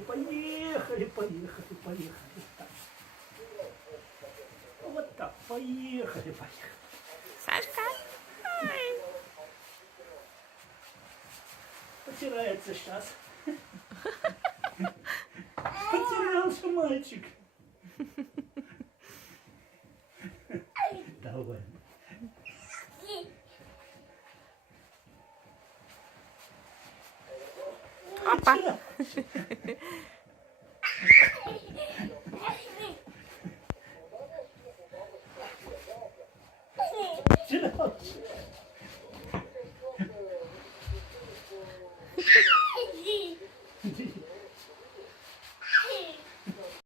поехали, поехали, поехали. Так. Вот так, поехали, поехали. Сашка. Ай. Потирается сейчас. Потерялся мальчик. Давай. Опа. Потерялся.